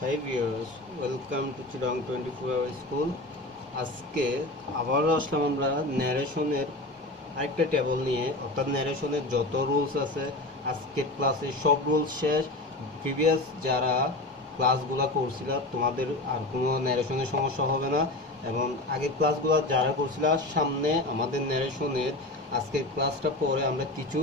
Hi viewers, welcome to Chirang 24 our school. আজকে আবারও আসলাম আমরা ন্যারেশনের আরেকটা টেবল নিয়ে, অর্থাৎ ন্যারেশনের যত রুলস আছে আজকের ক্লাসে সব রুলস শেষ। প্রিভিয়াস যারা ক্লাসগুলো করছিল তোমাদের আর কোনো ন্যারেশনের সমস্যা হবে না, এবং আগের ক্লাসগুলো যারা করছিল সামনে আমাদের ন্যারেশনের আজকের ক্লাসটা পরে আমরা কিছু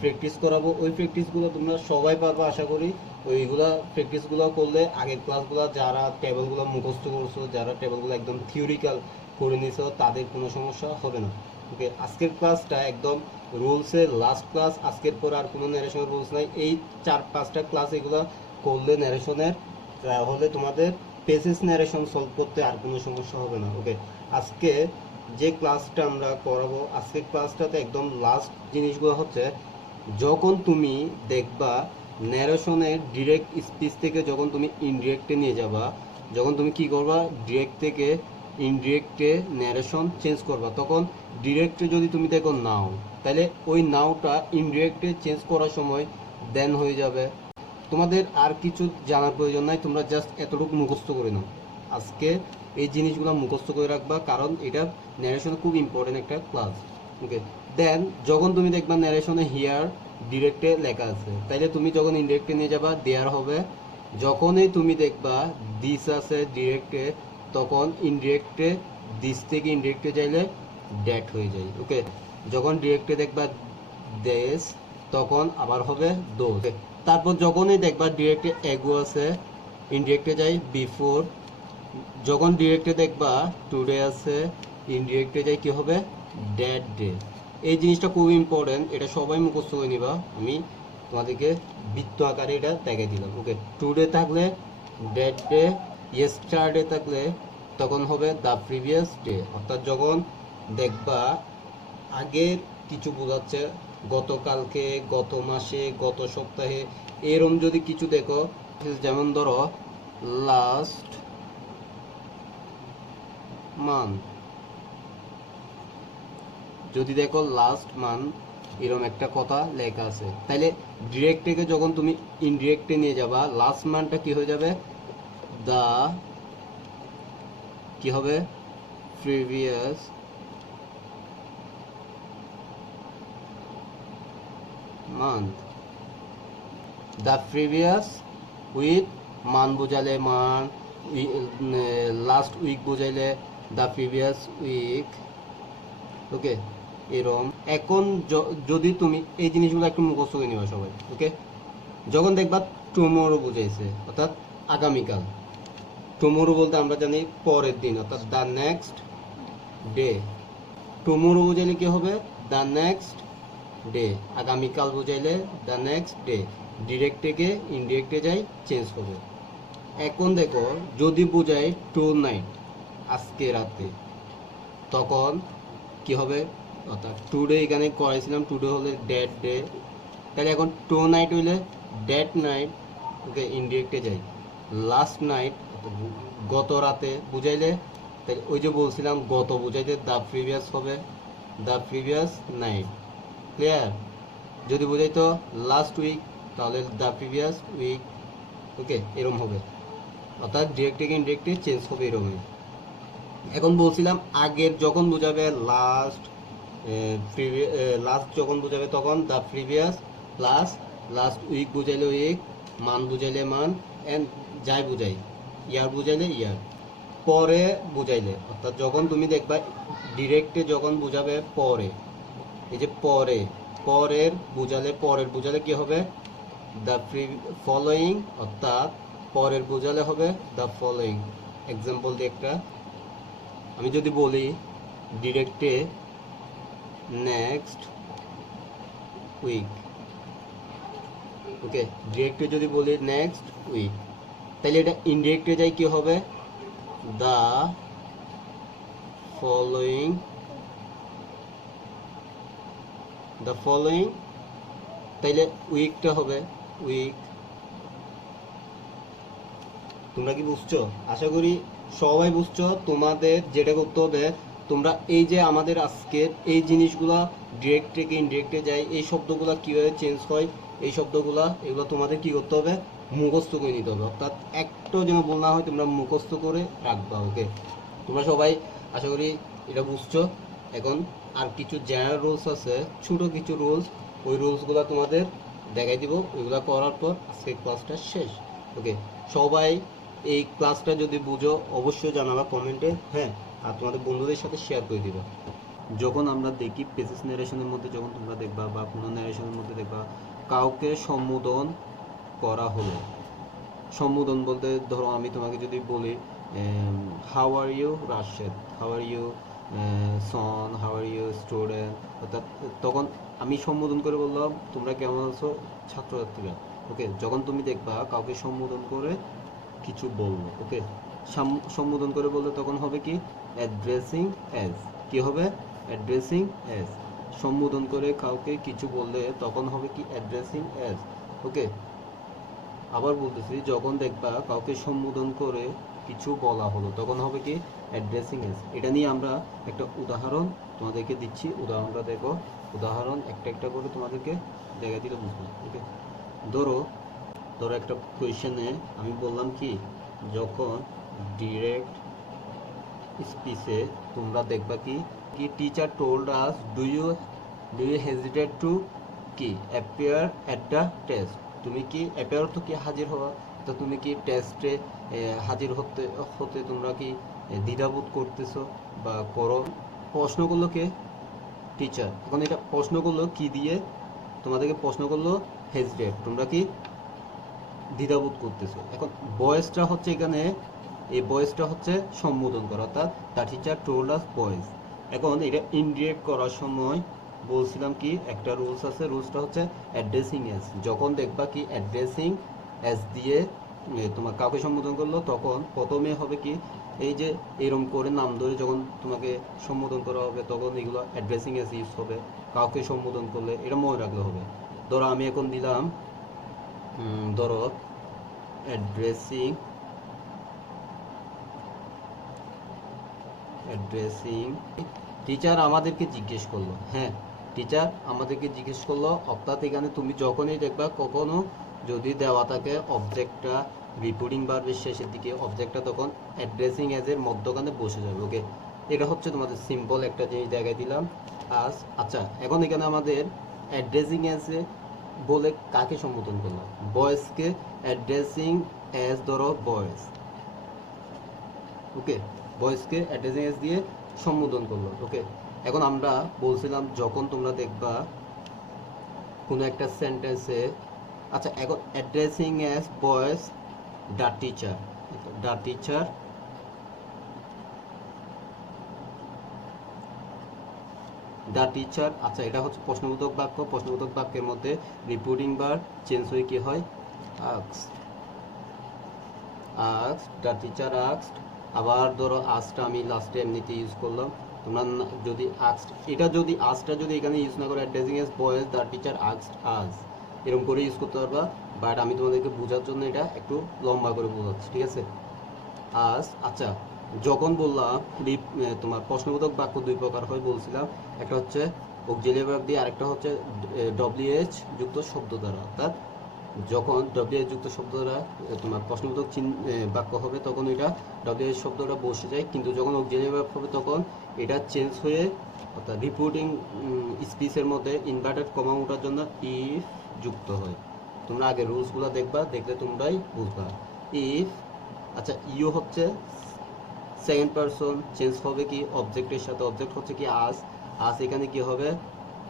প্র্যাকটিস করাবো। ওই প্র্যাকটিসগুলো তোমরা সবাই পারবে আশা করি। ওইগুলা প্র্যাকটিসগুলো করলে আগের ক্লাসগুলো যারা টেবলগুলো মুখস্থ করছো, যারা টেবলগুলো একদম থিওরিক্যাল করে নিছো, তাদের কোনো সমস্যা হবে না। ওকে, আজকের ক্লাসটা একদম রুলসের লাস্ট ক্লাস। আজকের পর আর কোনো ন্যারেশনের রুলস নাই। এই 4-5টা ক্লাস এগুলো করলে ন্যারেশনের, তাহলে তোমাদের পেসেস ন্যারেশন সলভ করতে আর কোনো সমস্যা হবে না। ওকে, আজকে যে ক্লাসটা আমরা করাবো, আজকের ক্লাসটাতে একদম লাস্ট জিনিসগুলো হচ্ছে, যখন তুমি দেখবা ন্যারেশনের ডিরেক্ট স্পিচ থেকে যখন তুমি ইনডিরেক্টে নিয়ে যাবা, যখন তুমি কি করবা ডিরেক্ট থেকে ইনডিরেক্টে ন্যারেশন চেঞ্জ করবা, তখন ডিরেক্টে যদি তুমি দেখো নাও, তাহলে ওই নাওটা ইনডিরেক্টে চেঞ্জ করার সময় দেন হয়ে যাবে। তোমাদের আর কিছু জানার প্রয়োজন নাই, তোমরা জাস্ট এতটুকু মুখস্থ করে নাও। আজকে এই জিনিসগুলো মুখস্থ করে রাখবা, কারণ এটা ন্যারেশনে খুব ইম্পর্টেন্ট একটা ক্লাস। ওকে, দেন যখন তুমি দেখবা ন্যারেশনে হিয়ার ডিরেক্টে লেখা আছে, তাইলে তুমি যখন ইনডিরেক্টে নিয়ে যাবা দেয়ার হবে। যখনই তুমি দেখবা দিস আছে ডিরেক্টে, তখন ইনডিরেক্টে দিস থেকে ইনডিরেক্টে যাইলে ড্যাট হয়ে যায়। ওকে, যখন ডিরেক্টে দেখবা দেশ, তখন আবার হবে দোজ। তারপর যখনই দেখবা ডিরেক্টে এগো আছে, ইনডিরেক্টে যাই বিফোর। যখন ডিরেক্টে দেখবা টুডে আছে, ইনডিরেক্টে যাই কি হবে ড্যাট ডে। এই জিনিসটা খুব ইম্পর্টেন্ট, এটা সবাই মুখস্থ করে নিবা। আমি তোমাদেরকে বৃত্ত আকারে এটা দেখাই দিলাম। ওকে, টুডে থাকলে ড্যাট ডে, ইয়েস্টারডে থাকলে তখন হবে দ্য প্রিভিয়াস ডে। অর্থাৎ যখন দেখবা আগের কিছু বোঝাচ্ছে, গতকালকে, গত মাসে, গত সপ্তাহে, এরম যদি কিছু দেখো, যেমন ধরো লাস্ট মান্থ, যদি দেখো লাস্ট মান্থ এরকম একটা কথা লেখা আছে, তাইলে ডিরেক্ট থেকে যখন তুমি ইনডিরেক্টে নিয়ে যাবা, লাস্ট মান্থটা কি হয়ে যাবে দা, কি হবে previous month. The previous week, month বোঝালে মান, লাস্ট উইক বোঝাইলে দ্য প্রিভিয়াস উইক। ওকে, এরম। এখন যদি তুমি এই জিনিসগুলো একটু মুখস্থ করে নিবা সবাই। ওকে, যখন দেখবা টুমোরো বুঝাইছে, অর্থাৎ আগামীকাল। টুমোরো বলতে আমরা জানি পরের দিন, অর্থাৎ দ্য নেক্সট ডে। টুমোরো বুঝাইলে কি হবে দ্য নেক্সট ডে, আগামীকাল বুঝাইলে দ্য নেক্সট ডে। ডিরেক্ট থেকে ইনডিরেক্টে যাই চেঞ্জ হবে। এখন দেখো যদি বোঝাই টু নাইট, আজকে রাতে, তখন কি হবে, অর্থাৎ টুডে এখানে করাইছিলাম, টুডে হলে ড্যাট ডে, তাহলে এখন টু নাইট হইলে ড্যাট নাইট। ওকে, ইনডিরেক্টে যাই লাস্ট নাইট, গত রাতে বুঝাইলে, তাই ওই যে বলছিলাম গত বুঝাইতে দ্য প্রিভিয়াস হবে দ্য প্রিভিয়াস নাইট। ক্লিয়ার? যদি বুঝাইতো লাস্ট উইক, তাহলে দ্য প্রিভিয়াস উইক। ওকে, এরকম হবে, অর্থাৎ ডিরেক্ট থেকে ইনডিরেক্টে চেঞ্জ হবে এরকমই। এখন বলছিলাম আগের যখন বোঝাবে লাস্ট, লাস্ট যখন বোঝাবে তখন the previous plus last week বুঝাইলে উইক, মান বুঝাইলে মান, অ্যান্ড যাই বুঝাই ইয়ার বুঝাইলে ইয়ার। পরে বুঝাইলে, অর্থাৎ যখন তুমি দেখবা ডিরেক্টে যখন বুঝাবে পরে, এই যে পরে, পরের বুঝালে কি হবে দ্য ফলোয়িং, অর্থাৎ পরের বুঝালে হবে দ্য ফলোয়িং। এক্সাম্পল দিয়ে একটা আমি যদি বলি ডিরেক্টে নেক্সট উইক। ওকে, ডিরেক্টে যদি বলি নেক্সট উইক, তাহলে এটা ইনডিরেক্টে যাই কি হবে দ্য ফলোয়িং, দ্য ফলোয়িং, তাইলে উইকটা হবে উইক। তোমরা কি বুঝছো? আশা করি সবাই বুঝছো। তোমাদের যেটা করতে হবে, তোমরা এই যে আমাদের আজকের এই জিনিসগুলা ডিরেক্ট থেকে ইনডিরেক্টে যায়, এই শব্দগুলা কিভাবে চেঞ্জ হয়, এই শব্দগুলা এগুলো তোমাদের কি করতে হবে মুখস্থ করে নিতে হবে, অর্থাৎ একটাও যেন ভুল না হয়, তোমরা মুখস্থ করে রাখবা। ওকে, তোমরা সবাই আশা করি এটা বুঝছো। এখন আর কিছু জেনারেল রুলস আছে, ছোট কিছু রুলস, ওই রুলসগুলো তোমাদের দেখাই দিব। ওইগুলো করার পর আজকে ক্লাসটা শেষ। ওকে, সবাই এই ক্লাসটা যদি বুঝো অবশ্যই জানাবা কমেন্টে, হ্যাঁ, আর তোমাদের বন্ধুদের সাথে শেয়ার করে দিবা। যখন আমরা দেখি পেসেস ন্যারেশনের মধ্যে, যখন তোমরা দেখবা বা কোনো ন্যারেশনের মধ্যে দেখবা কাউকে সম্বোধন করা হলো, সম্বোধন বলতে ধরো আমি তোমাকে যদি বলি how are you Rashed, how are you son, how are you student, অর্থাৎ তখন আমি সম্বোধন করে বললাম তোমরা কেমন আছো ছাত্রছাত্রীরা। ওকে, যখন তুমি দেখবা কাউকে সম্বোধন করে কিছু বললো, ওকে, সম্বোধন করে বললে তখন হবে কি অ্যাড্রেসিং অ্যাজ, কি হবে অ্যাড্রেসিং অ্যাজ। সম্বোধন করে কাউকে কিছু বললে তখন হবে কি অ্যাড্রেসিং অ্যাজ। ওকে, আবার বলতেছি, যখন দেখবা কাউকে সম্বোধন করে কিছু বলা হলো তখন হবে কি অ্যাড্রেসিং এজ। এটা নিয়ে আমরা একটা উদাহরণ তোমাদেরকে দিচ্ছি, উদাহরণটা দেখো। উদাহরণ একটা একটা করে তোমাদেরকে দেখা দিলে বুঝবে। ওকে, ধরো ধরো একটা কোয়েশ্চেনে আমি বললাম কি, যখন ডিরেক্ট স্পিচে তোমরা দেখবা কি কি teacher told us do you hesitate to কি অ্যাপিয়ার অ্যাট দ্য টেস্ট। তুমি কি অ্যাপিয়ার অর্থ কি হাজির হওয়া, তো তুমি কি টেস্টে হাজির হতে হতে তোমরা কি দ্বিধাবোধ করতেছো বা করো। প্রশ্ন করলো কে, টিচার। এখন এটা প্রশ্ন করলো কি দিয়ে, তোমাদেরকে প্রশ্ন করলো হেজিটেট, তোমরা কি দ্বিধাবোধ করতেছো। এখন বয়েসটা হচ্ছে এখানে, এই বয়েসটা হচ্ছে সম্বোধন করা, অর্থাৎ দ্য টিচার টোল্ড আস বয়েস। এখন এটা ইনডিরেক্ট করার সময় বলছিলাম কি একটা রুলস আছে, রুলসটা হচ্ছে অ্যাড্রেসিং এস। যখন দেখবা কি অ্যাড্রেসিং এস দিয়ে তোমার কাউকে সম্বোধন করলো তখন প্রথমে হবে কি এই যে এরকম করে নাম ধরে যখন তোমাকে সম্বোধন করা হবে তখন এগুলো অ্যাড্রেসিং এস ইউজ হবে। কাউকে সম্বোধন করলে এটা মনে রাখলে হবে। ধরো আমি এখন দিলাম, ধরো অ্যাড্রেসিং টিচার আমাদেরকে জিজ্ঞেস করলো, হ্যাঁ টিচার আমাদেরকে জিজ্ঞেস করলো, অর্থাৎ এখানে তুমি যখনই দেখবা কখনো যদি দেওয়া থাকে অবজেক্টটা রিপোর্টিং ভার্বের শেষের দিকে, অবজেক্টটা তখন অ্যাড্রেসিং এজ এর মধ্যখানে বসে যাবে। ওকে, এটা হচ্ছে তোমাদের সিম্পল একটা জিনিস দেখাই দিলাম আজ। আচ্ছা, এখন এখানে আমাদের অ্যাড্রেসিং এজ বলে কাকে সম্বোধন করলাম, বয়েজকে অ্যাড্রেসিং এজ, ধরো বয়েজ। ওকে, বয়েজকে অ্যাড্রেসিং এজ দিয়ে সম্বোধন করলো। ওকে, এখন আমরা বলছিলাম যখন তোমরা দেখবা কোনো একটা সেন্টেন্সে, আচ্ছা এখন addressing as boys the teacher, the teacher, the teacher. আচ্ছা, এটা হচ্ছে প্রশ্নবোধক বাক্য, প্রশ্নবোধক বাক্যের মধ্যে রিপোর্টিং ভার্ব চেঞ্জ হয়ে কি হয় asked, asked, the teacher asked. আবার ধরো আজটা আমি লাস্টে এমনিতে ইউজ করলাম, তোমরা যদি আস্কড, এটা যদি আজটা যদি এখানে ইউজ না করে addressing as boys the teacher asked আজ এরকম করে ইউজ করতে পারবা। বাট আমি তোমাদেরকে বোঝার জন্য এটা একটু লম্বা করে বোঝাচ্ছি, ঠিক আছে। আজ, আচ্ছা যখন বললাম তোমার প্রশ্নবোধক বাক্য দুই প্রকার হয় বলছিলাম, একটা হচ্ছে অক্সিলিয়ারি ভার্ব দিয়ে, আরেকটা হচ্ছে ডব্লিউএইচ যুক্ত শব্দ দ্বারা। অর্থাৎ যখন ডব্লিউএইচ যুক্ত শব্দ দ্বারা তোমার প্রশ্নবোধক বাক্য হবে তখন এটা ডব্লিউএইচ শব্দটা বসে যায়, কিন্তু যখন অক্সিলিয়ারি ভার্ব হবে তখন এটা চেঞ্জ হয়ে, অর্থাৎ রিপোর্টিং স্পিচের মধ্যে ইনভার্টেড কমা ওঠার জন্য ইফ যুক্ত হয়। তোমরা আগে রুলসগুলো দেখবা, দেখলে তোমরাই বুঝবা। ইফ, আচ্ছা ইউ হচ্ছে সেকেন্ড পারসন, চেঞ্জ হবে কি অবজেক্টের সাথে, অবজেক্ট হচ্ছে কি আস, আস এখানে কি হবে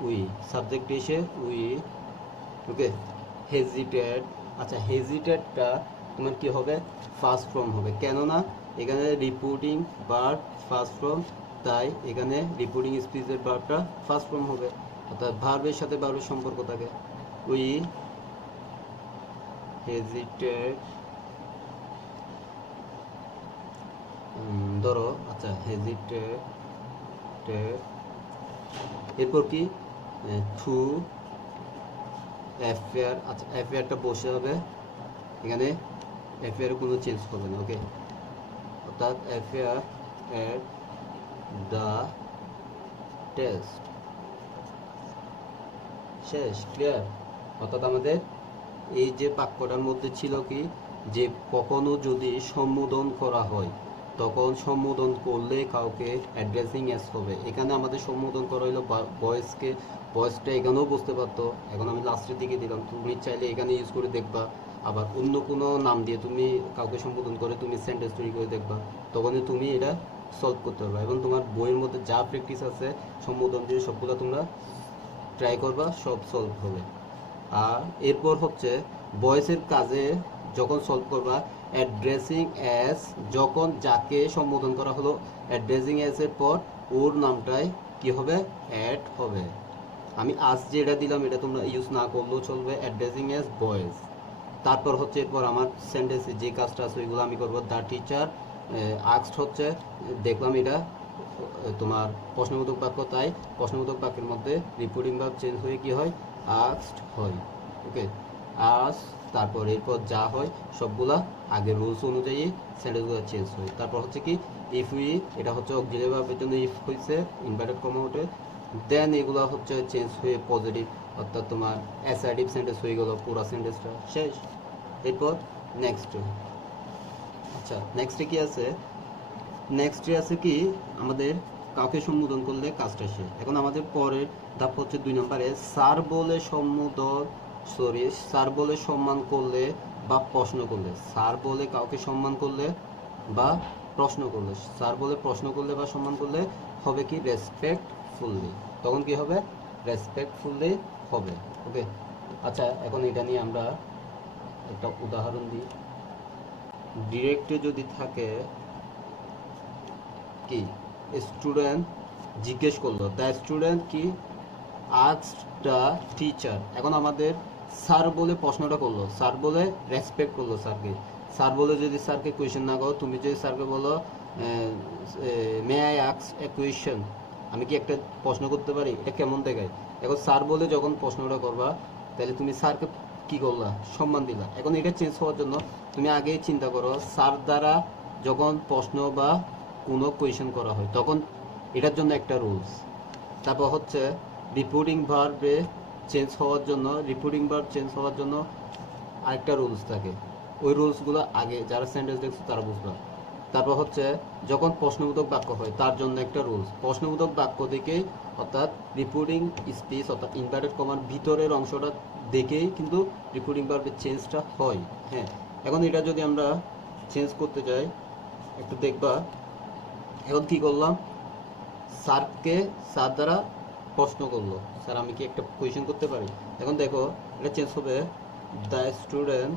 উই, সাবজেক্ট এসে উই। ওকে, হেজিটেড, আচ্ছা হেজিটেডটা তোমার কি হবে ফার্স্ট ফর্ম হবে, কেননা এখানে রিপোর্টিং ভার্ব ফার্স্ট ফর্ম, তাই এখানে রিপোর্টিং স্পিচের ভার্বটা ফার্স্ট ফর্ম হবে, অর্থাৎ ভার্বের সাথে ভার্বের সম্পর্ক থাকে। উই হেজিটেড, ধরো আচ্ছা হেজিটেড, এরপর কি টু অ্যাফেয়ার, আচ্ছা অ্যাফেয়ারটা বসে হবে এখানে, অ্যাফেয়ারে কোনো চেঞ্জ হবে না। ওকে, অর্থাৎ অ্যাফেয়ার অ্যাট দ্য টেস্ট, শেষ, ক্লিয়ার। অর্থাৎ আমাদের এই যে বাক্যটার মধ্যে ছিল কি, যে কখনো যদি সম্বোধন করা হয় তখন সম্বোধন করলে কাউকে অ্যাড্রেসিং এস হবে। এখানে আমাদের সম্বোধন করা হলো ভয়েসকে, ভয়েসটা এখানেও বুঝতে পারতো, এখন আমি লাস্টের দিকে দিলাম, তুমি চাইলে এখানে ইউজ করে দেখবা। আবার অন্য কোনো নাম দিয়ে তুমি কাউকে সম্বোধন করে তুমি সেন্টেন্স তৈরি করে দেখবা, তখনই তুমি এটা সলভ করতে পারবা। এবং তোমার বইয়ের মধ্যে যা প্র্যাকটিস আছে সম্বোধন দিয়ে সবগুলো তোমরা ট্রাই করবা, সব সলভ হবে। আর এরপর হচ্ছে ভয়েসের কাজে যখন সলভ করবা, অ্যাড্রেসিং অ্যাজ, যখন যাকে সম্বোধন করা হলো অ্যাড্রেসিং অ্যাজ এর পর ওর নামটাই কি হবে, অ্যাড হবে। আমি আজ যেটা দিলাম এটা তোমরা ইউজ না করলেও চলবে, অ্যাড্রেসিং অ্যাজ বয়েজ। তারপর হচ্ছে এরপর আমার সেন্টেন্সে যে কাজটা আছে ওইগুলো আমি করবো। দ্য টিচার আস্কড হচ্ছে, দেখলাম এটা তোমার প্রশ্নবোধক বাক্য, তাই প্রশ্নবোধক বাক্যের মধ্যে রিপোর্টিং ভার্ব চেঞ্জ হয়ে কি হয়, আস্কড হয়। ওকে, আস, তারপর এরপর যা হয় সবগুলা আগের রুলস অনুযায়ী সেন্টেন্সগুলো চেঞ্জ হয়। তারপর হচ্ছে কি ইফ উই, এটা হচ্ছে অক্সিলারি ভার্বের জন্য ইফ হয়েছে ইনভার্টেড কমা ওঠে, দেন এগুলো হচ্ছে চেঞ্জ হয়ে পজিটিভ, অর্থাৎ তোমার অ্যাসার্টিভ সেন্টেন্স হয়ে গেল, পুরো সেন্টেন্সটা শেষ। এরপর নেক্সট, আচ্ছা নেক্সটে কি আছে, নেক্সটে আছে কি আমাদের কাউকে সম্বোধন করলে কাজটা শেষ। এখন আমাদের পরের ধাপ হচ্ছে 2 নম্বরে, স্যার বলে সম্বোধন, সরি স্যার বলে সম্মান করলে বা প্রশ্ন করলে, স্যার বলে কাউকে সম্মান করলে বা প্রশ্ন করলে, স্যার বলে প্রশ্ন করলে বা সম্মান করলে হবে কি, রেসপেক্টফুলি, তখন কি হবে, রেসপেক্টফুলি হবে। ওকে, আচ্ছা এখন এটা নিয়ে আমরা একটা উদাহরণ দিই। ডিরেক্টে যদি থাকে কি, স্টুডেন্ট জিজ্ঞেস করলো, দ্য স্টুডেন্ট কি আস্কড দ্য টিচার। এখন আমাদের স্যার বলে প্রশ্নটা করলো, স্যার বলে রেসপেক্ট করলো স্যারকে। স্যার বলে যদি স্যারকে কোয়েশ্চেন না করো, তুমি যদি স্যারকে বলো may I ask a question, আমি কি একটা প্রশ্ন করতে পারি, এটা কেমন দেখায়। এখন স্যার বলে যখন প্রশ্নটা করবা তাহলে তুমি স্যারকে কি করলা, সম্মান দিলা। এখন এটা চেঞ্জ হওয়ার জন্য তুমি আগেই চিন্তা করো, স্যার দ্বারা যখন প্রশ্ন বা কোনো কোয়েশ্চেন করা হয় তখন এটার জন্য একটা রুলস। তারপর হচ্ছে রিপোর্টিং ভার্বে চেঞ্জ হওয়ার জন্য, রিপোর্টিং ভার্ব চেঞ্জ হওয়ার জন্য আরেকটা রুলস থাকে, ওই রুলসগুলো আগে যারা সেন্টেন্স দেখছো তারা বুঝবা। তারপর হচ্ছে যখন প্রশ্নবোধক বাক্য হয় তার জন্য একটা রুলস, প্রশ্নবোধক বাক্য দেখে অর্থাৎ রিপোর্টিং স্পেস অর্থাৎ ইনভার্টেড কমার ভিতরের অংশটা দেখেই কিন্তু রিপোর্টিং ভার্বের চেঞ্জটা হয়। হ্যাঁ, এখন এটা যদি আমরা চেঞ্জ করতে যাই একটু দেখবা। এখন কি করলাম, স্যারকে, স্যার দ্বারা প্রশ্ন করলো, স্যার আমি কি একটা কোয়েশ্চেন করতে পারি। এখন দেখো এটা চেঞ্জ হবে, দ্য স্টুডেন্ট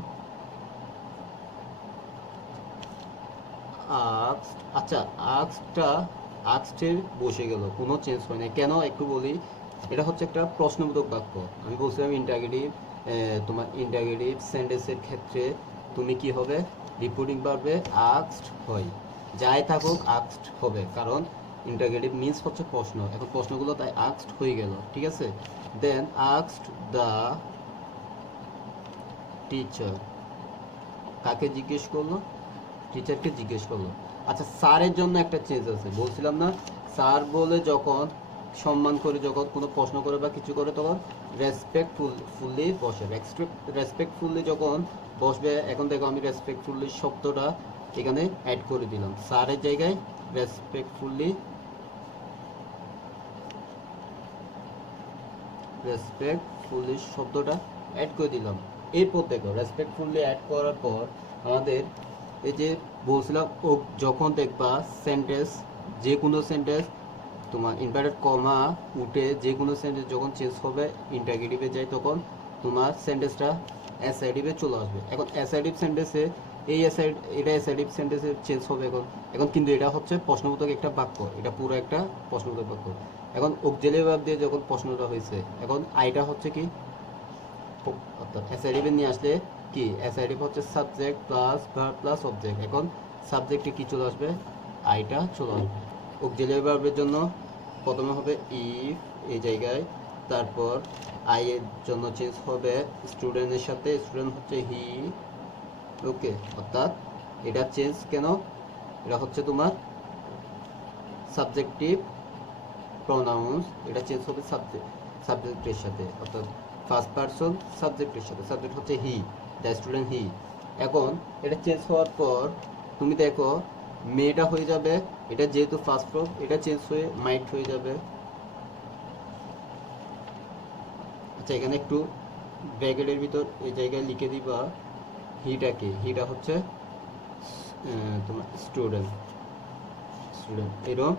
আস্কড, আচ্ছা আস্কডটা আস্কডের বসে গেল, কোনো চেঞ্জ হয় না কেন একটু বলি। এটা হচ্ছে একটা প্রশ্নবোধক বাক্য, আমি বলছিলাম ইন্টারগেটিভ, তোমার ইন্টারগেটিভ সেন্টেন্সের ক্ষেত্রে তুমি কি হবে, রিপোর্টিং ভার্বে আস্কড হয়, যাই থাকুক আস্কড হবে, কারণ ইন্টারগেটিভ মিন্স হচ্ছে প্রশ্ন। এখন প্রশ্নগুলো তাই আস্কড হয়ে গেল, ঠিক আছে। দেন আস্কড দ্য টিচার, কাকে জিজ্ঞেস করলো, টিচারকে জিজ্ঞেস করলো। আচ্ছা স্যারের জন্য একটা চেঞ্জ আছে, বলছিলাম না স্যার বলে যখন সম্মান করে যখন কোনো প্রশ্ন করে বা কিছু করে তখন রেসপেক্টফুলি বসে, রেসপেক্টফুলি যখন বসবে। এখন দেখো আমি রেসপেক্টফুলি শব্দটা এখানে অ্যাড করে দিলাম, স্যারের জায়গায় রেসপেক্টফুলি, রেসপেক্টফুলি শব্দটা অ্যাড করে দিলাম। এরপর দেখো রেসপেক্টফুলি অ্যাড করার পর আমাদের এই যে বলছিলাম ও যখন দেখবা সেন্টেন্স, যে কোনো সেন্টেন্স তোমার ইনভার্টেড কমা উঠে যে কোনো সেন্টেন্স যখন চেঞ্জ হবে ইন্টারগেটিভে যায় তখন তোমার সেন্টেন্সটা অ্যাসার্টিভে চলে আসবে। এখন অ্যাসার্টিভ সেন্টেন্সে এই এটা অ্যাসার্টিভ সেন্টেন্সে চেঞ্জ হবে। এখন কিন্তু এটা হচ্ছে প্রশ্নবোধক একটা বাক্য, এটা পুরো একটা প্রশ্নবোধক বাক্য। এখন অক্সিলারি ভার্ব দিয়ে যখন প্রশ্নটা হয়েছে, এখন আইটা হচ্ছে কি, অর্থাৎ অ্যাসার্টিভে নিয়ে আসলে কি, অ্যাসার্টিভ হচ্ছে subject plus verb plus object. এখন সাবজেক্টে কি চলে আসবে, আইটা চলে আসবে। অক্সিলারি ভার্বের জন্য প্রথমে হবে ইফ এই জায়গায়, তারপর আই এর জন্য চেঞ্জ হবে স্টুডেন্টের সাথে, স্টুডেন্ট হচ্ছে হি। ওকে, অর্থাৎ এটা চেঞ্জ কেন, এটা হচ্ছে তোমার সাবজেক্টিভ প্রোনাউন্স, এটা চেঞ্জ হবে সাবজেক্টের সাথে, অর্থাৎ ফার্স্ট পারসন সাবজেক্টের সাথে, সাবজেক্ট হচ্ছে হি, দ্য স্টুডেন্ট হি। এখন এটা চেঞ্জ হওয়ার পর তুমি দেখো মেয়েটা হয়ে যাবে, এটা যেহেতু ফার্স্ট ফর্ম এটা চেঞ্জ হয়ে মাইট হয়ে যাবে। আচ্ছা এখানে একটু ব্র্যাকেটের ভিতর এই জায়গায় লিখে দিবা হিটাকে, হিটা হচ্ছে তোমার স্টুডেন্ট, স্টুডেন্ট এরকম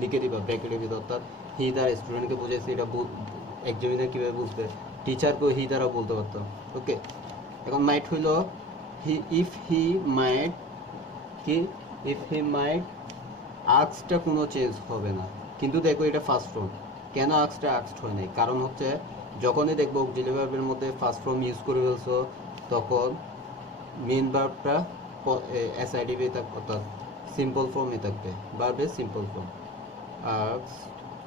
লিখে দিবা ব্র্যাকেটের ভিতর। অর্থাৎ হি দ্বারা স্টুডেন্টকে বুঝেছে, এটা এক্সামিনার কীভাবে বুঝবে, টিচারকেও হি দ্বারা বলতে পারতাম। ওকে, এখন মাইট হইল হি, ইফ হি মাইট কি, ইফ হি মাইট আক্সটা কোনো চেঞ্জ হবে না, কিন্তু দেখো এটা ফার্স্ট ফর্ম। কেন আক্সটা আক্সড হয় নাই? কারণ হচ্ছে যখনই দেখবো অক্সিলারি ভার্বের মধ্যে ফার্স্ট ফর্ম ইউজ করে ফেলছো তখন মেন ভার্বটা এসআইডিবি থাকবে, অর্থাৎ সিম্পল ফর্মে থাকবে, ভার্বে সিম্পল ফর্ম। আক্স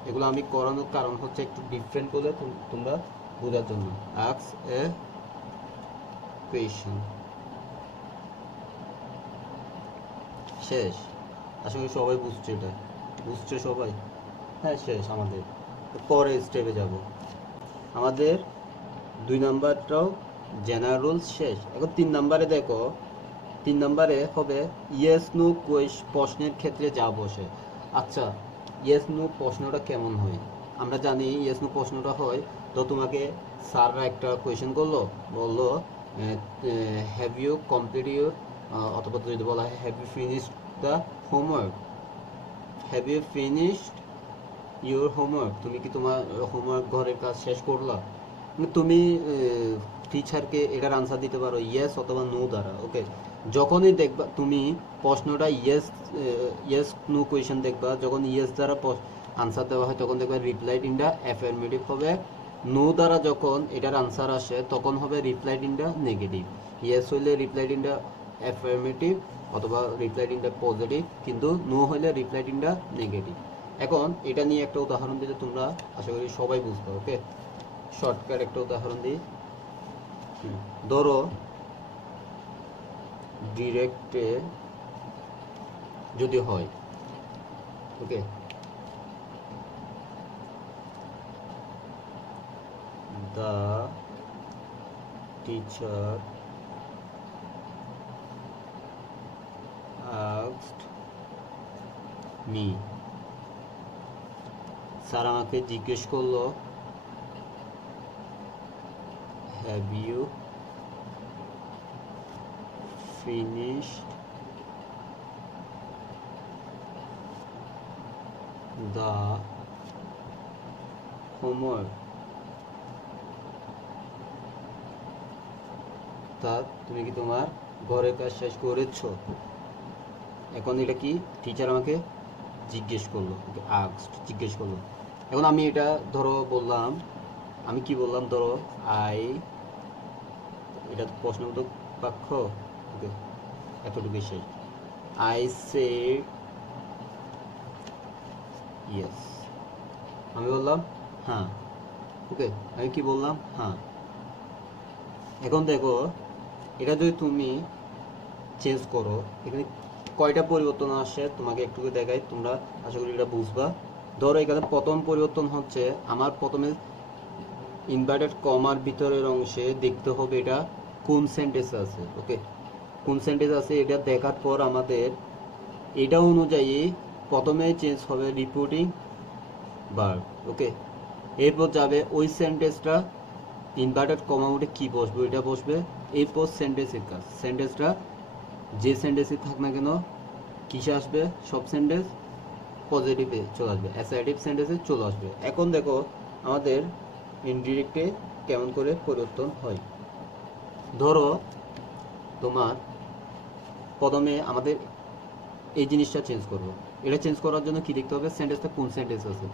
এগুলো আমি করানোর কারণ হচ্ছে একটু ডিফারেন্ট বলে তোমরা বোঝার জন্য। আক্স এ কোয়েশ্চেন। শেষ? আশা করি সবাই বুঝছে, এটা বুঝছে সবাই? হ্যাঁ শেষ। আমাদের পরের স্টেপে যাব। আমাদের 2 নাম্বারটাও জেনারেল রুলস শেষ। এখন 3 নাম্বারে দেখো, 3 নাম্বারে হবে ইয়েস নো প্রশ্নের ক্ষেত্রে যা বসে। আচ্ছা ইয়েস নো প্রশ্নটা কেমন হয়? আমরা জানি ইয়েস নো প্রশ্নটা হয় তো তোমাকে স্যাররা একটা কোয়েশ্চেন করলো, বললো হ্যাভ ইউ কমপ্লিট ইউর, অথবা যদি বলা হয় have you finished the homework, have you finished your homework, তুমি কি তোমার হোমওয়ার্ক ঘরের কাজ শেষ করলা? তুমি টিচারকে এটার আনসার দিতে পারো ইয়েস অথবা নো দ্বারা। ওকে, যখনই দেখবা তুমি প্রশ্নটা ইয়েস নো কোয়েশ্চেন দেখবা, যখন ইয়েস দ্বারা আনসার দেওয়া হয় তখন দেখবা রিপ্লাইড ইন দ্য অ্যাফার্মেটিভ হবে। নো দ্বারা যখন এটার আনসার আসে তখন হবে replied in the negative. Yes হইলে রিপ্লাইড ইন দ্য অ্যাফার্মেটিভ অথবা রিপ্লাইড ইন দ্য পজিটিভ, কিন্তু নো হইলে রিপ্লাইড ইন দ্য নেগেটিভ। এখন এটা নিয়ে একটা উদাহরণ দিলে তোমরা আশা করি সবাই বুঝবে। ওকে, শর্টকাট একটা উদাহরণ দিই। ধরো ডিরেক্টে যদি হয়, okay, the teacher asked me, sir আমাকে জিজ্ঞেস করলো have you finished the homework, তা তুমি কি তোমার ঘরের কাজ শেষ করেছো? এখন এটা কি টিচার আমাকে জিজ্ঞেস করলো, আস্কড জিজ্ঞেস করলো। এখন আমি এটা ধরো বললাম, আমি কি বললাম, ধরো এটা তো প্রশ্নবোধক বাক্য, ওকে এতটুকু শেষ। আই সেড ইয়েস, আমি বললাম হ্যাঁ। ওকে, আমি কি বললাম? হ্যাঁ। এখন দেখো এটা যদি তুমি চেঞ্জ করো এখানে কয়টা পরিবর্তন আসে তোমাকে একটু দেখাই, তোমরা আশা করি এটা বুঝবা। ধরো এখানে প্রথম পরিবর্তন হচ্ছে আমার প্রথমে ইনভার্টেড কমার ভিতরের অংশে দেখতে হবে এটা কোন সেন্টেন্স আছে। ওকে, কোন সেন্টেন্স আছে এটা দেখার পর আমাদের এটা অনুযায়ী প্রথমে চেঞ্জ হবে রিপোর্টিং ভার্ব। ওকে, এরপর যাবে ওই সেন্টেন্সটা ইনভার্টেড কমা উঠে কি বসবে ওইটা বসবে। এরপর সেন্টেন্সের কাজ, সেন্টেন্সটা যে সেন্টেন্সই থাক না কেন কিসে আসবে, সব সেন্টেন্স পজিটিভে চলে আসবে, অ্যাসার্টিভ সেন্টেন্সে চলে আসবে। এখন দেখো আমাদের ইনডিরেক্টে কেমন করে পরিবর্তন হয়। ধরো তোমার প্রথমে আমাদের এই জিনিসটা চেঞ্জ করব, এটা চেঞ্জ করার জন্য কি দেখতে হবে, সেন্টেন্সটা কোন সেন্টেন্স আছে।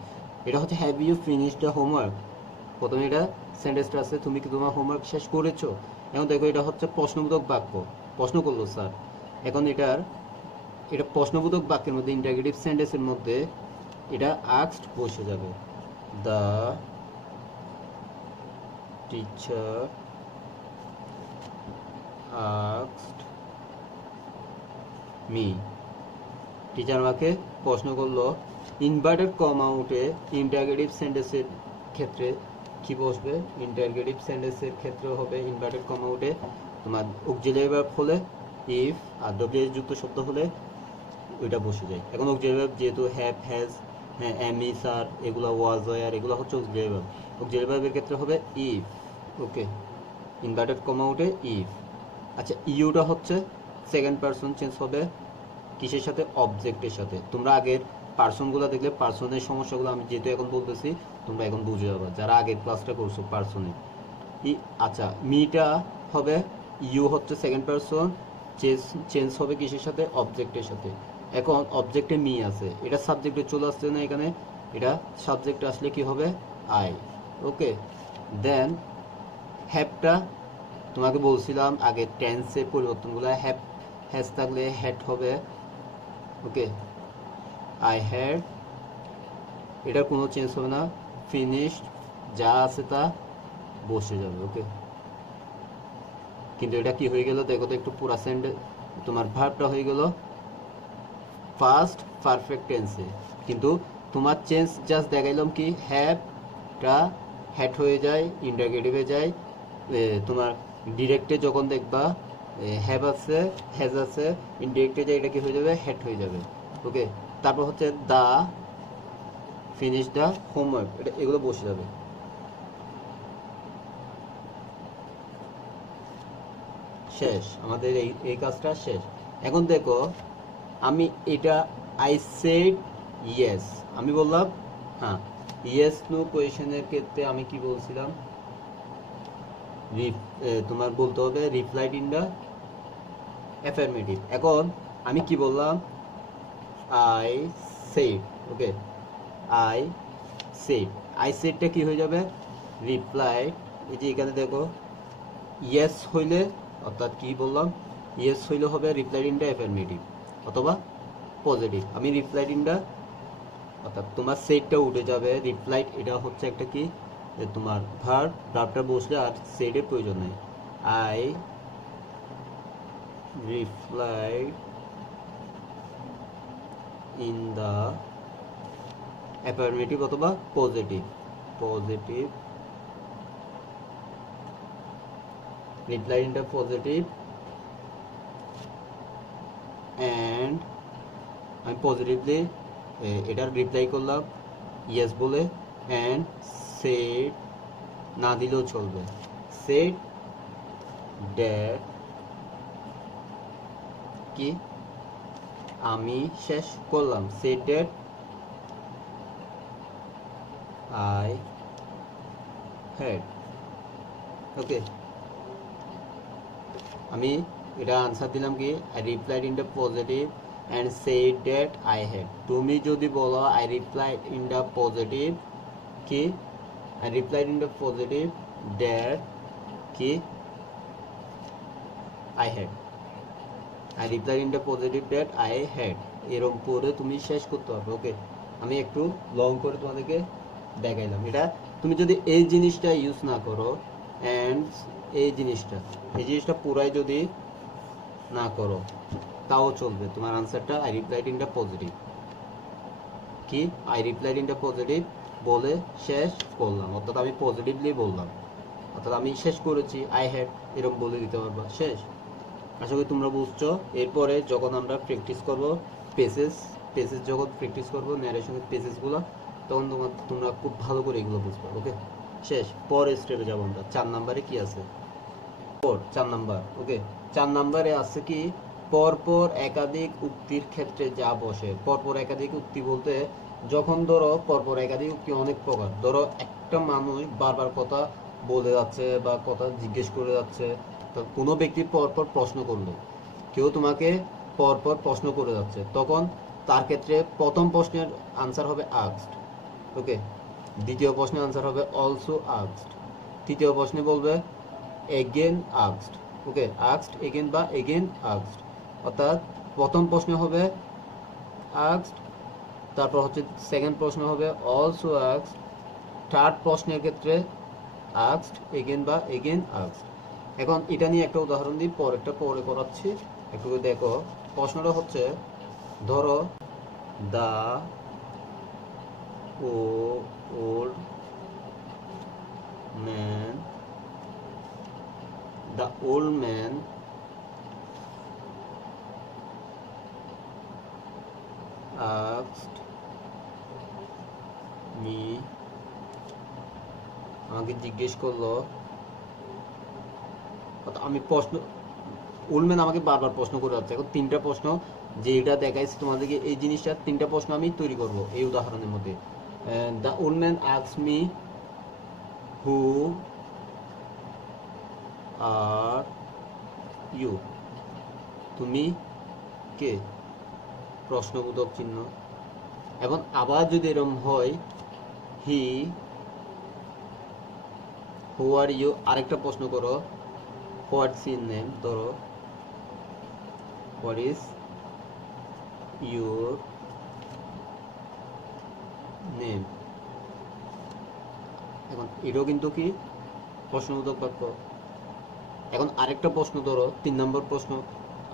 এটা হচ্ছে have you finished the homework, প্রথমে এটা সেন্টেন্সটা আছে তুমি কি তোমার হোমওয়ার্ক শেষ করেছো। এখন দেখো এটা হচ্ছে প্রশ্নবোধক বাক্য, প্রশ্ন করলো স্যার। এখন এটা প্রশ্নবোধক বাক্যের মধ্যে ইন্টারগেটিভ সেন্টেন্সের মধ্যে এটা আস্কড বসে যাবে। The teacher asked me, teacher আমাকে প্রশ্ন করলো। ইনভার্টেড কমা উঠে ইন্টারগেটিভ সেন্টেন্সের ক্ষেত্রে কি বসবে, ইন্টারগেটিভ সেন্টেন্সের ক্ষেত্রে হবে ইনভার্টেড কমা উঠে তোমার অক্সিলারি ভার্ব হলে ইফ, আর ডব্লিউএস যুক্ত শব্দ হলে ওইটা বসে যায়। এখন অক্সিলারি ভার্ব যেহেতু হ্যাভ, হ্যাজ, হ্যাঁ, এম, ইজ, আর এগুলো ওয়াজ, আর এগুলো হচ্ছে অক্সিলারি ভার্ব। অক্সিলারি ভার্বের ক্ষেত্রে হবে ইফ, ওকে, ইনভার্টেড কমা উঠে ইফ। আচ্ছা, ইউটা হচ্ছে সেকেন্ড পারসন চেঞ্জ হবে কিসের সাথে, অবজেক্টের সাথে। তোমরা আগের পার্সনগুলো দেখলে পার্সনের সমস্যাগুলো আমি যেহেতু এখন বলতেছি তোমরা এখন বুঝে যাবে যারা আগের ক্লাসটা করছো পার্সনে। আচ্ছা, মিটা হবে, ইউ হচ্ছে সেকেন্ড পারসন, চেঞ্জ হবে কিসের সাথে, অবজেক্টের সাথে। এখন অবজেক্টে মি আছে, এটা সাবজেক্টে চলে আসছে না এখানে, এটা সাবজেক্টে আসলে কি হবে, আই, ওকে। দেন হ্যাভটা তোমাকে বলছিলাম আগে টেন্সের পরিবর্তনগুলো, হ্যাভ, হ্যাজ থাকলে হ্যাড হবে, ওকে, আই হ্যাড, এটার কোনো চেঞ্জ হবে না, ফিনিশড, যা আছে তা বসে যাবে, ওকে। কিন্তু এটা কি হয়ে গেল দেখো তো একটু, পুরা তোমার ভার্বটা হয়ে গেল ফার্স্ট পারফেক্ট টেন্সে, কিন্তু তোমার চেঞ্জ জাস্ট দেখাইলাম কি, হ্যাভটা হ্যাড হয়ে যায়, ইন্টারগেটিভে যায়, তোমার ডিরেক্টে যখন দেখবা হ্যাভ আছে, হ্যাজ আছে, ইনডিরেক্টে যায় এটা কি হয়ে যাবে, হ্যাড হয়ে যাবে, ওকে। তারপর হচ্ছে দা, ফিনিশ দা হোমওয়ার্ক, এটা এগুলো বসে যাবে। শেষ আমাদের এই কাজটা শেষ। এখন দেখো আমি এটা আই সেড ইয়েস, আমি বললাম হ্যাঁ, ইয়েস নো কোয়েশনের ক্ষেত্রে আমি কি বলছিলাম, তোমার বলতে হবে রিপ্লাইড ইন দ্য অ্যাফার্মেটিভ। এখন আমি কি বললাম, I said, okay, I said, I সেডটা কি হয়ে যাবে, রিপ্লাইড, এই যে এখানে দেখো ইয়েস হইলে, অর্থাৎ কি বললাম, ইয়েস হইলে হবে রিপ্লাইড ইন দ্য অ্যাফার্মেটিভ অথবা পজিটিভ। আমি রিপ্লাইড ইন দ্য, অর্থাৎ তোমার সেটটা উঠে যাবে, রিপ্লাইড এটা হচ্ছে একটা কি, তোমার ভার্বটা বসলে আর সেটের প্রয়োজন নেই। I replied in the affirmative অথবা positive, reply in the positive, and আমি পজিটিভলি এটার রিপ্লাই করলাম ইয়েস বলে, অ্যান্ড সেড না দিলেও চলবে, সেড দ্যাট কি আমি শেষ করলাম, said that I had, okay. আমি এটা আনসার দিলাম কি, I replied in the positive and said that I had. তুমি যদি বলো I replied in the positive কি, I replied in the positive that কি I had, I replied in the positive that I had, এরকম করে তুমি শেষ করতে হবে, ওকে। আমি একটু লং করে তোমাদেরকে দেখাইলাম। এটা তুমি যদি এই জিনিসটা ইউজ না করো, অ্যান্ড এই জিনিসটা পুরাই যদি না করো তাও চলবে, তোমার আনসারটা I replied in the positive কি, I replied in the positive বলে শেষ করলাম, অর্থাৎ আমি পজিটিভলি বললাম, অর্থাৎ আমি শেষ করেছি, আই হ্যাড এরকম বলে দিতে পারবা, শেষ। আশা করি তোমরা বুঝছো। এরপরে যখন আমরা প্র্যাকটিস করব পেসেস যখন প্র্যাকটিস করবো ন্যারেশনের পেসেসগুলো, তখন তোমরা খুব ভালো করে এগুলো বুঝবে, ওকে। শেষ, পরের স্টেপে যাবো আমরা। 4 নাম্বারে কি আছে, 4 নাম্বার, ওকে। 4 নাম্বারে আছে কি, পরপর একাধিক উক্তির ক্ষেত্রে যা বসে। পরপর একাধিক উক্তি বলতে, যখন ধরো পরপর একাধিক উক্তি অনেক প্রকার, ধরো একটা মানুষ বারবার কথা বলে যাচ্ছে বা কথা জিজ্ঞেস করে যাচ্ছে, তো কোনো ব্যক্তি পরপর প্রশ্ন করলো, কেউ তোমাকে পরপর প্রশ্ন করে যাচ্ছে, তখন তার ক্ষেত্রে প্রথম প্রশ্নের আনসার হবে আস্কড, ওকে। দ্বিতীয় প্রশ্নের আনসার হবে অলসো আস্কড। তৃতীয় প্রশ্নে বলবে এগেন আস্কড, ওকে, আস্কড এগেন বা এগেন আস্কড। অর্থাৎ প্রথম প্রশ্ন হবে আস্কড, তারপর হচ্ছে সেকেন্ড প্রশ্ন হবে অলসো আস্কড, থার্ড প্রশ্নের ক্ষেত্রে আস্কড এগেন বা এগেন আস্কড। এখন এটা নিয়ে একটা উদাহরণ দিই, পরেরটা পরে করাচ্ছি, একটু দেখো। প্রশ্নটা হচ্ছে, ধরো the old man, the old man asked me, আমাকে জিজ্ঞেস করলো, আমি প্রশ্ন, উলম্যান আমাকে বারবার প্রশ্ন করে যাচ্ছে। এখন তিনটা প্রশ্ন যে এটা দেখাইছে তোমাদেরকে, এই জিনিসটা তিনটা প্রশ্ন আমি তৈরি করব এই উদাহরণের মধ্যে। The old man asks me who are you, তুমি কে, প্রশ্নবোধক চিহ্ন। এখন আবার যদি এরকম হয়, হি হু আর ইউ, আরেকটা প্রশ্ন করো, হোয়াটস ইউর নেম, ধরো হোয়াট ইজ ইউর নেম। এখন এটাও কিন্তু কি প্রশ্নবোধক বাক্য। এখন আরেকটা প্রশ্ন ধরো, 3 নম্বর প্রশ্ন,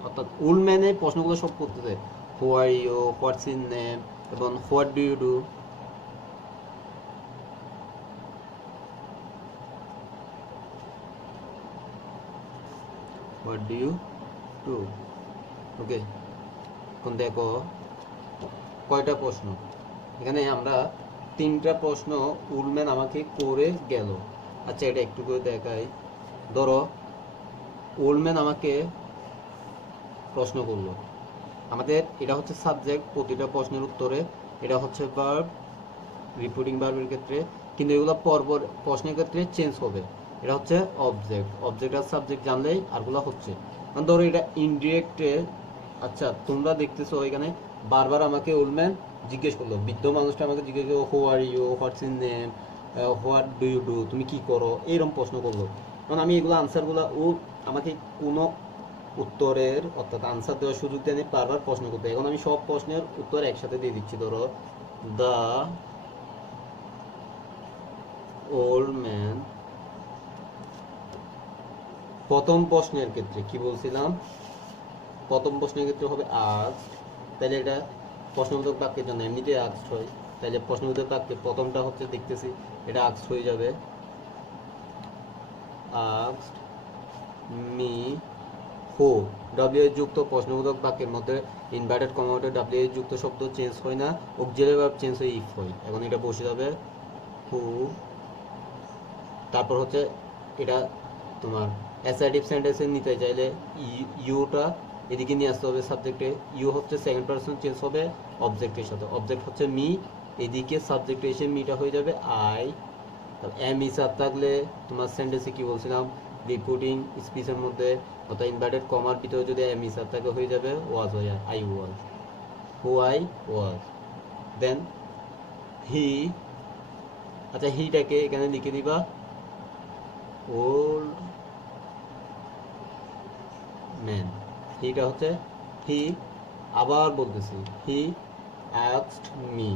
অর্থাৎ উলম্যানে প্রশ্নগুলো সব করতেছে, who are you, what's your name এবং what do you do. What do you do, okay. এখন দেখো কয়টা প্রশ্ন, এখানে আমরা 3টা প্রশ্ন উলম্যান আমাকে করে গেল। আচ্ছা এটা একটু করে দেখাই। ধরো উলম্যান আমাকে প্রশ্ন করলো, আমাদের এটা হচ্ছে সাবজেক্ট, প্রতিটা প্রশ্নের উত্তরে এটা হচ্ছে ভার্ব, রিপোর্টিং ভার্বের ক্ষেত্রে, কিন্তু এগুলো পরপর প্রশ্নের ক্ষেত্রে চেঞ্জ হবে। এটা হচ্ছে অবজেক্ট, অবজেক্ট আর সাবজেক্ট জানলেই আরগুলো হচ্ছে। ধরো এটা ইনডিরেক্টে, আচ্ছা তোমরা দেখতেছো এখানে বারবার আমাকে উলম্যান জিজ্ঞেস করলো, বৃদ্ধ মানুষটা আমাকে জিজ্ঞেস করলো who are you, what's in name, what do you do, তুমি কি করো, এইরকম প্রশ্ন করলো। কারণ আমি এগুলো আনসারগুলো, ও আমাকে কোনো উত্তরের অর্থাৎ আনসার দেওয়ার সুযোগ দেয়নি, বারবার প্রশ্ন করতে। এখন আমি সব প্রশ্নের উত্তর একসাথে দিয়ে দিচ্ছি। ধরো দ্য ওল্ড ম্যান, প্রথম প্রশ্নের ক্ষেত্রে কি বলছিলাম, প্রথম প্রশ্নের ক্ষেত্রে হবে আস্কড, তাহলে এটা প্রশ্নবোধক বাক্যের জন্য এমনিতেই আস্কড হয়, তাহলে প্রশ্নবোধক বাক্যে প্রথমটা হচ্ছে দেখতেছি এটা আস্কড হয়ে যাবে, আস্কড মি হু, ডব্লিউ যুক্ত প্রশ্নবোধক বাক্যের মধ্যে ইনভার্টেড কমা ডব্লিউ যুক্ত শব্দ চেঞ্জ হয় না, অক্সিলারি ভার্ব চেঞ্জ হয় ইফ হয়। এখন এটা বসে যাবে হু, তারপর হচ্ছে এটা তোমার অ্যাসার্টিভ সেন্টেন্সে নিতে চাইলে ইউটা এদিকে নিয়ে আসতে হবে সাবজেক্টে, ইউ হচ্ছে সেকেন্ড পারসন চেঞ্জ হবে অবজেক্টের সাথে, অবজেক্ট হচ্ছে মি, এদিকে সাবজেক্টে এসে মিটা হয়ে যাবে আই। এম ইস আর থাকলে তোমার সেন্টেন্সে কি বলছিলাম, রিপোর্টিং স্পিচের মধ্যে অর্থাৎ ইনভার্টেড কমার ভিতরে যদি এম ইস আর থাকে হয়ে যাবে ওয়াজ হয়, I was, who I was. দেন হি, আচ্ছা হিটাকে এখানে লিখে দিবা ওল্ড ম্যান, হিটা হচ্ছে হি, আবার বলতেছি হি আস্কড মি,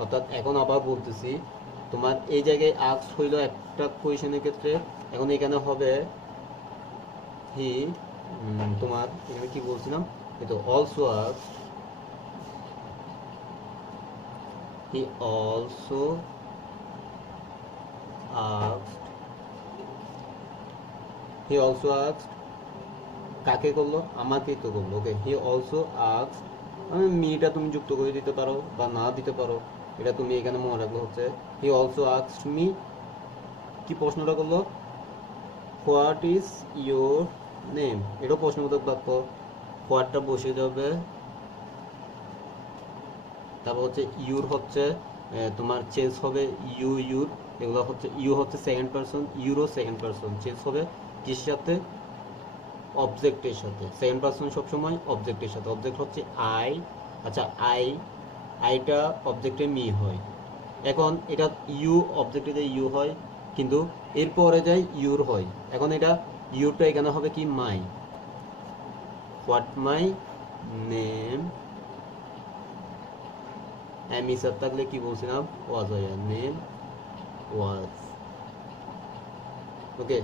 অর্থাৎ এখন আবার বলতেছি তোমার এই জায়গায় আস্কড হইল একটা কোয়েশনের ক্ষেত্রে, এখন এখানে হবে হি, তোমার এখানে কি বলছিলাম, এই তো also asked, he also asked, he also asked, কাকে করলো, আমাকেই তো করলো, ওকে। হি অলসো আস্কড, মিটা তুমি যুক্ত করে দিতে পারো বা না দিতে পারো, এটা তুমি এখানে মনে রাখলে হচ্ছে হি অলসো আস্কড মি, কি প্রশ্নটা করলো, হোয়াট ইজ ইউর নেম, এটাও প্রশ্নবোধক বাক্য, হোয়াটটা বসে যাবে, তারপর হচ্ছে ইউর হচ্ছে তোমার চেঞ্জ হবে ইউ ইউর, এগুলো হচ্ছে ইউ হচ্ছে সেকেন্ড পারসন, ইউরও সেকেন্ড পারসন চেঞ্জ হবে কিসের সাথে, অবজেক্টের সাথে, সেকেন্ড পারসন সবসময় অবজেক্টের সাথে, অবজেক্ট হচ্ছে আই, আচ্ছা আই, আইটা অবজেক্টে মি হয়। এখন এটা ইউ অবজেক্টে ইউ হয়, কিন্তু এরপরে যায় ইউর হয়, এখন এটা ইউরটা এখানে হবে কি মাই, হোয়াট মাই নেম, এম ইস আর থাকলে কি বলছিলাম ওয়াজ হয়, নেম ওয়াজ, ওকে।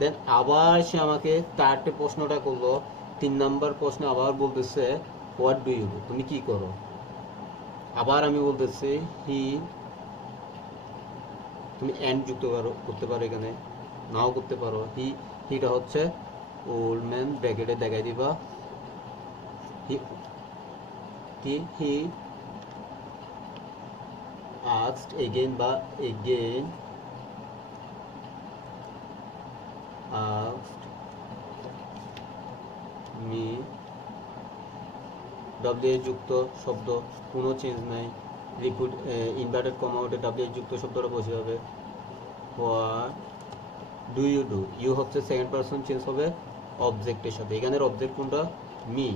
দেন আবার সে আমাকে চারটে প্রশ্নটা করলো, 3 নাম্বার প্রশ্ন আবার বলতেছে হোয়াট ডু ইউ ডু, তুমি কি করো, আবার আমি বলতেছি হি তুমি এন্ড যুক্ত করতে পারো, এখানে নাও করতে পারো। হিটা হচ্ছে ওল্ড ম্যান, ব্র্যাকেটে দেখাই দিবা হি asked again বা again asked me, ডাব্লিউ যুক্ত শব্দ, কোনো চেঞ্জ নাই। লিকুইড ইনভার্টেড কমা ওঠে, ডাব্লিউ যুক্ত শব্দটা বসে যাবে। What do you do, you হচ্ছে সেকেন্ড পারসন, চেঞ্জ হবে অবজেক্টের সাথে। এখানের অবজেক্ট কোনটা? মি,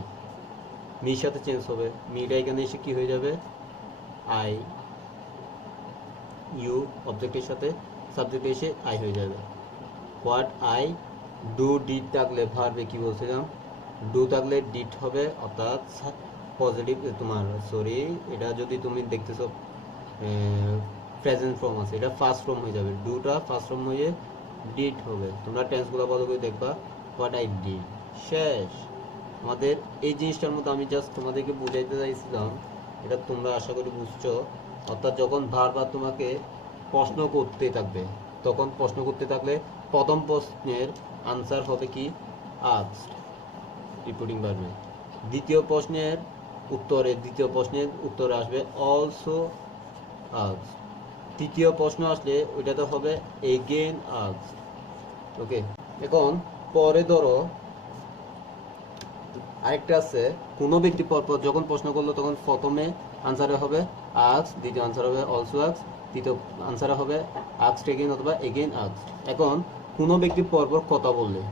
মির সাথে চেঞ্জ হবে। মিটা এখানে এসে কি হয়ে যাবে? আই। ইউ অবজেক্টের সাথে সাবজেক্ট এসে আই হয়ে যাবে। হোয়াট আই ডু, ডিড থাকলে ভার্বে কি বলছিলাম, ডু থাকলে ডিড হবে, অর্থাৎ পজিটিভ তোমার সরি, এটা যদি তুমি দেখতেছো প্রেজেন্ট ফর্ম আছে, এটা ফার্স্ট ফর্ম হয়ে যাবে। ডুটা ফার্স্ট ফর্ম হয়ে ডিড হবে। তোমরা টেন্সগুলো ভালো করে দেখবা। হোয়াট আই ডিড, শেষ। আমাদের এই জিনিসটার মধ্যে আমি জাস্ট তোমাদেরকে বুঝাইতে চাইছিলাম, এটা তোমরা আশা করি বুঝছো। অর্থাৎ যখন বারবার তোমাকে প্রশ্ন করতে থাকবে, তখন প্রশ্ন করতে থাকলে প্রথম প্রশ্নের আনসার হবে কি? আস্কড, রিপিটিং ভার্বে। দ্বিতীয় প্রশ্নের উত্তরে আসবে অলসো আস্কড। তৃতীয় প্রশ্ন আসলে ওইটাতে হবে এগেইন আস্কড। ওকে, এখন পরে ধরো আরেকটা আছে, কোনো ব্যক্তি পরপর যখন প্রশ্ন করলো তখন প্রথমে আনসারে হবে আস্কড, দ্বিতীয় আনসার হবে অলসো আস্কড, তৃতীয় আনসারে হবে আস্কড এগেইন অথবা এগেইন আস্কড। এখন কোনো ব্যক্তি পরপর কথা বললে,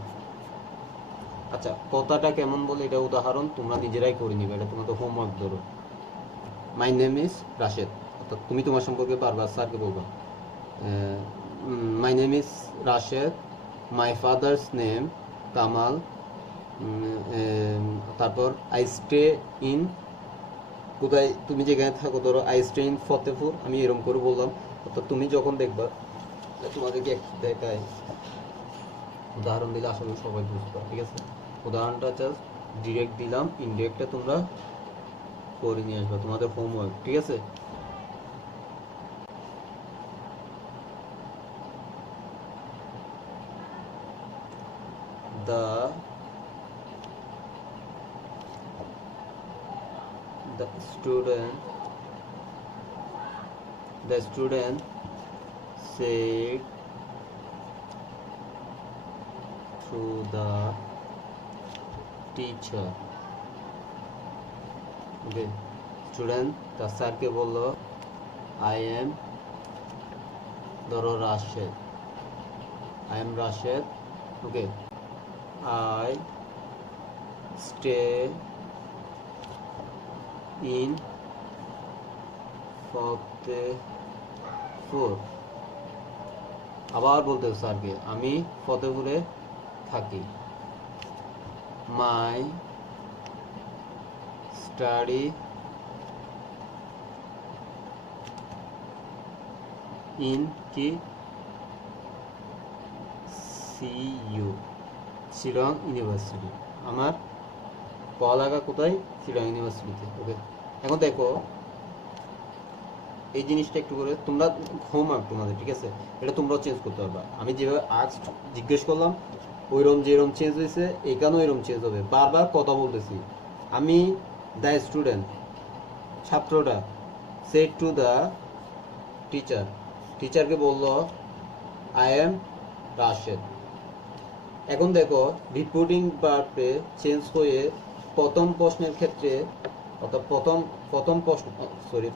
আচ্ছা কথাটা কেমন বলে এটা উদাহরণ তোমরা নিজেরাই করে নিবে, এটা তোমাদের হোমওয়ার্ক। ধরো মাই নেম ইজ রাশেদ, অর্থাৎ তুমি তোমার সম্পর্কে বারবার স্যারকে বলবা my name is Rashed, my father's name Kamal, তারপর আই স্টে ইন, কোথায় তুমি যেখানে থাকো, ধরো আই স্টে ইন ফতেপুর, আমি এরকম করে বললাম। অর্থাৎ তুমি যখন দেখবা, তোমাদেরকে দেখায় উদাহরণ দিলে আসলে সবাই বুঝতে পারে, ঠিক আছে? উদাহরণটা জাস্ট ডিরেক্ট দিলাম, ইনডিরেক্টটা তোমরা করে নিয়ে আসবা, তোমাদের হোমওয়ার্ক, ঠিক আছে? The student said to the teacher, okay, student তার স্যারকে বললো আই এম, ধরো Rashed, I am Rashed, okay, I stay in Fatehpur. আবার বলতে স্যারকে আমি ফতেপুরে থাকি। মাই স্টাডি ইন কি সিইউ, শিলং ইউনিভার্সিটি। আমার পড়ালেখা কোথায়? শিলং ইউনিভার্সিটিতে। ওকে, এখন দেখো এই জিনিসটা একটু করে তোমরা হোমওয়ার্ক তোমাদের, ঠিক আছে? এটা তোমরাও চেঞ্জ করতে পারবা। আমি যেভাবে আস্কড জিজ্ঞেস করলাম ওইরকম যেরকম চেঞ্জ হয়েছে, এখানেও এরকম চেঞ্জ হবে। বারবার কথা বলতেছি আমি, দ্য স্টুডেন্ট ছাত্রটা, সেড টু দ্য টিচার টিচারকে বললো আই এম রাশেদ। এখন দেখো রিপোর্টিং ভার্বে চেঞ্জ হয়ে প্রথম প্রশ্নের ক্ষেত্রে, অর্থাৎ প্রথম প্রশ্ন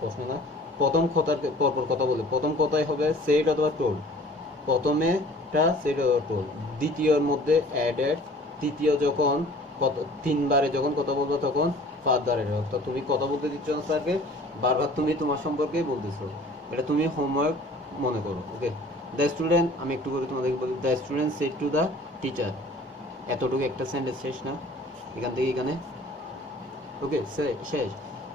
প্রশ্ন না, প্রথম কথার পরপর কথা বলে প্রথম কথাই হবে সেড অথবা টোল্ড। প্রথমেটা সেড অথবা টোল্ড, দ্বিতীয়র মধ্যে অ্যাডেড, তৃতীয় যখন তিনবারে যখন কথা বলবো তখন ফার্দার। অর্থাৎ তুমি কথা বলতে দিচ্ছ না স্যারকে, বারবার তুমি তোমার সম্পর্কেই বলতেছো। এটা তুমি হোমওয়ার্ক মনে করো। ওকে, দ্য স্টুডেন্ট, আমি একটু করে তোমাদেরকে বলি, the student shed to the teacher. এতটুকু একটা সেন্টেন্স শেষ না? এখান থেকে এখানে ওকে শেষ।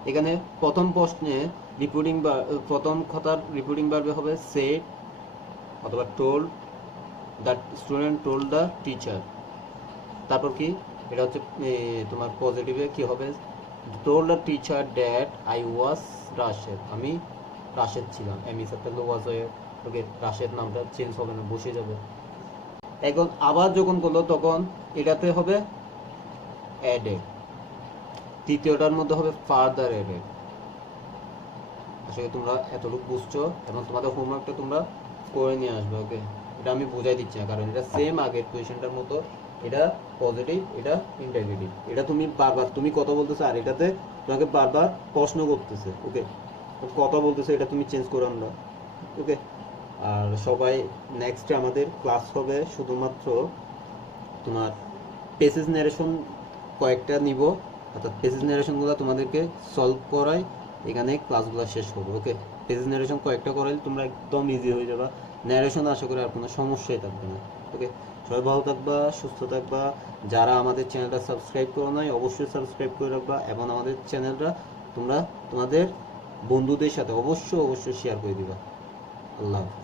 এখানে প্রথম প্রশ্নে রিপোর্টিং বা প্রথম কথার রিপোর্টিং ভার্বে হবে সেড অথবা told, the student told the teacher. তারপর কি এটা হচ্ছে তোমার পজিটিভে কি হবে? Told the teacher that I was Rashed, আমি রাশেদ ছিলাম। এম ইজ থাকলে ওয়াজ হয়ে ওকে, রাশেদ নামটা চেঞ্জ হবে না, বসে যাবে। এখন আবার যখন করলো তখন এটাতে হবে অ্যাডেড, তৃতীয়টার মধ্যে হবে ফার্দার অ্যাডেড। আসলে তোমরা এতটুকু বুঝছো, এবং তোমাদের হোমওয়ার্কটা তোমরা করে নিয়ে আসবে। ওকে, এটা আমি বোঝাই দিচ্ছি না, কারণ এটা সেম আগের কোয়েশ্চেনটার মতো। এটা পজিটিভ, এটা ইন্টাগ্রেটিভ। এটা তুমি বারবার তুমি কথা বলতেছো, আর এটাতে তোমাকে বারবার প্রশ্ন করতেছে। ওকে, কথা বলতেছে, এটা তুমি চেঞ্জ করে আনবা। ওকে, আর সবাই নেক্সটে আমাদের ক্লাস হবে শুধুমাত্র তোমার পেসেজ ন্যারেশন কয়েকটা নিব, অর্থাৎ পেসেজ ন্যারেশনগুলো তোমাদেরকে সলভ করাই এখানে ক্লাসগুলো শেষ করবো। ওকে, পেসেজ ন্যারেশন কয়েকটা করাইলে তোমরা একদম ইজি হয়ে যাবা, ন্যারেশন আশা করি আর কোনো সমস্যাই থাকবে না। ওকে, সবাই ভালো থাকবা, সুস্থ থাকবা। যারা আমাদের চ্যানেলটা সাবস্ক্রাইব করো নাই অবশ্যই সাবস্ক্রাইব করে রাখবা, এবং আমাদের চ্যানেলটা তোমরা তোমাদের বন্ধুদের সাথে অবশ্যই শেয়ার করে দিবা। আল্লাহ হাফেজ।